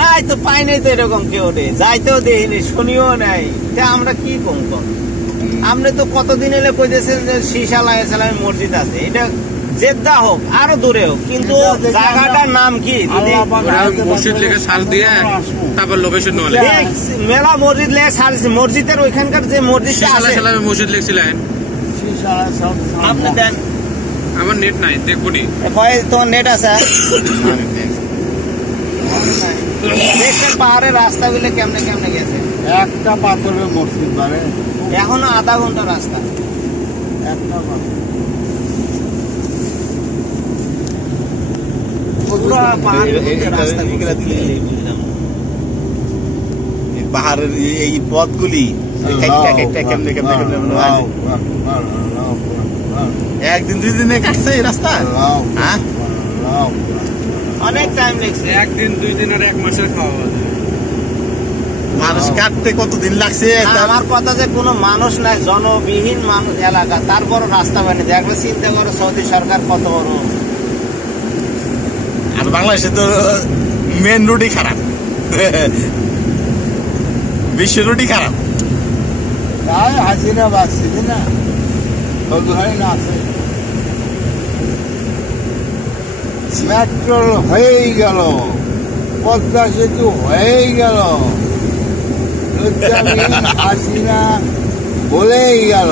নাই তো পাই নাই তো এরকম কেউ নেই, যাইতেও দেখিনি, শুনিও নাই। আমরা কি কম কম, আপনি তো কতদিন এলে কইতেছেন যে শীশা আলাইহিস মসজিদ আছে, এটা জেদ্দা হোক আরো দূরে হোক, কিন্তু জায়গাটার নাম কি মসজিদ লেখা সার্চ দিয়ে তারপর লোকেশন নলে মেলা মসজিদ লেখা সার্চ, মসজিদের ওইখানকার যে মসজিদটা আছে মসজিদ লিখছিলেন আপনি দেন। আমার নেট নাই, দেখবো নি। তোমার নেট আছে? দেখছেন পাহাড়ের রাস্তাগুলো কেমনে কেমনে গেছে, একটা পাথরের মসজিদ বারে এখনো আধা ঘন্টা রাস্তা, একটা পাথর পাহাড়ের এই পথগুলি একদিন 2 দিনে কাটছে এই রাস্তা, অনেক টাইম লাগছে। একদিন 2 দিন আর 1 মাসের খাওয়া মানুষ কাটতে কতদিন লাগছে। আমার কথা যে কোনো মানুষ নাই, জনবিহীন মানুষ এলাকা, তারপর রাস্তা বানিয়ে দেখলে চিন্তা করো সৌদি সরকার কত বড়। আর বাংলাদেশে তো মেন রোডই খারাপ, বিশ্ব রোডই খারাপ। হাসিনা বাঁচছি না, না আছে মেট্রোল হয়েই গেল, পদ্মা সেতু হয়েই গেল, হাসিনা বলেই গেল।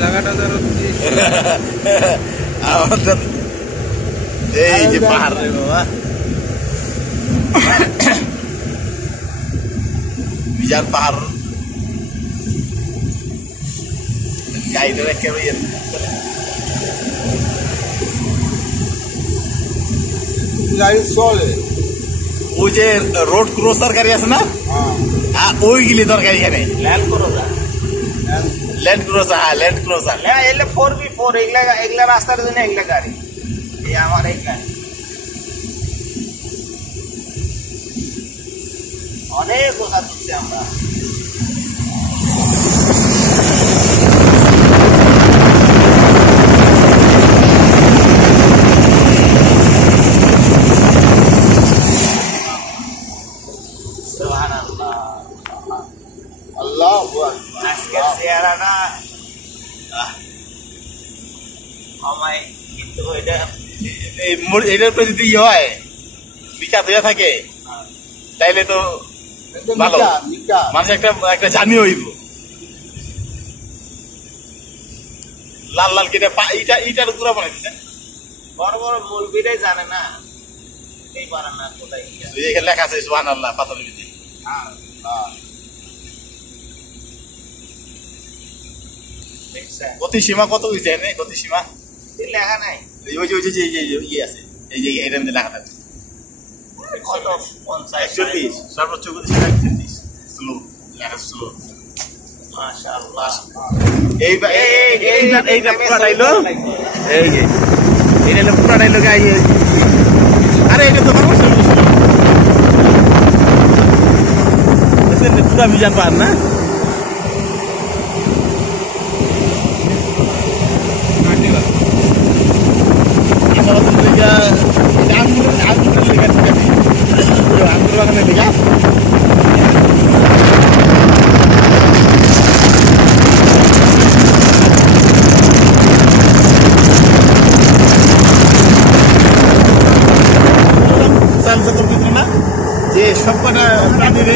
জায়গাটা আমাদের এই যে পাহাড় রে বাবা, বিজার পাহাড় গাইডে রেখে গাড়ি চলে, ওই যে রোড ক্রসার গাড়ি আছে না, আর ওইগুলি দরকার এখানে ল্যান্ড করো যা, ল্যান্ড ক্রসার। হ্যাঁ ল্যান্ড ক্রসার, হ্যাঁ এলে 4x4 এগুলা রাস্তার জন্য এগুলা গাড়ি, এই আমার এইগুলা অনেক কথা তুলছি আমরা। আজকের চেহারাটা আমায় কিন্তু এটার উপরে যদি ইয়ে হয় বিখ্যাত হয়ে থাকে তাইলে তো ভালো, মানুষ একটা জানি হইব। লাল লাল কেটে ইটার উপরে বানাই দিচ্ছেন, বড় বড় মৌলবীরাই জানে না, এই পারে না কোথায় এখানে লেখা আছে সুবহানাল্লাহ পাথরের ভিতরে। গতি সীমা কত হয়েছে এখানে, গতি সীমা লেখা নাই, ওই যে ইয়ে আছে, এই যে এটার মধ্যে লেখা থাকে কত 50 41 সর্বোচ্চ গতি সীমা 41, স্লো লেখা স্লো। মাশাআল্লাহ, এইটা পুরাটাইলো, এই যে এটা হলো পুরাটাইলো গাই। আরে এটা তো পুরা বিজান পাহাড় না, আঙ্গুর বাগানের দিকে যে সবকটা প্রাণীর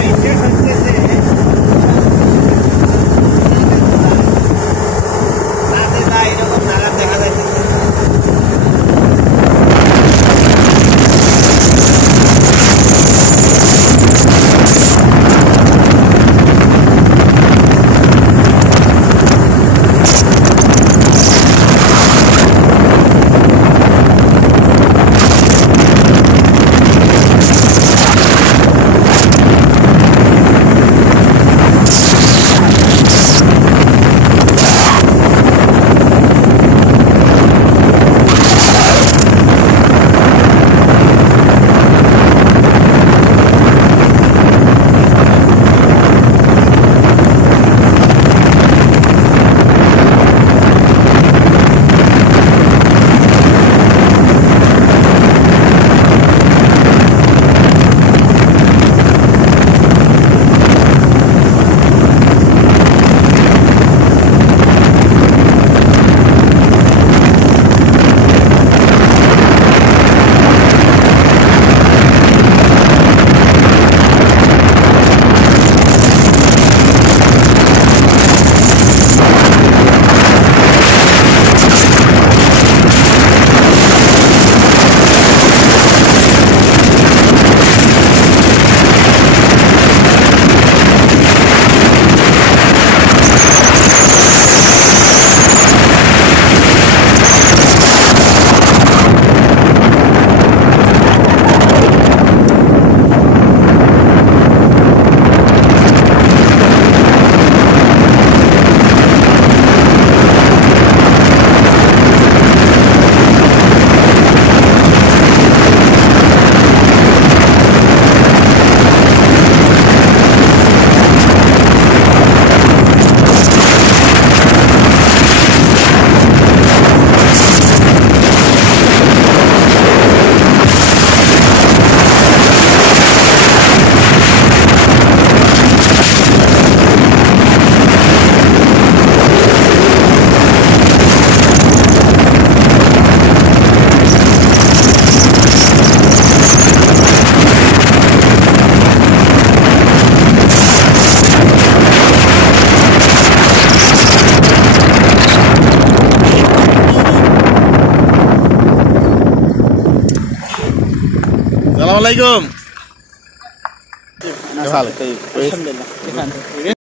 আলাইকুম আলহামদুলিল্লাহ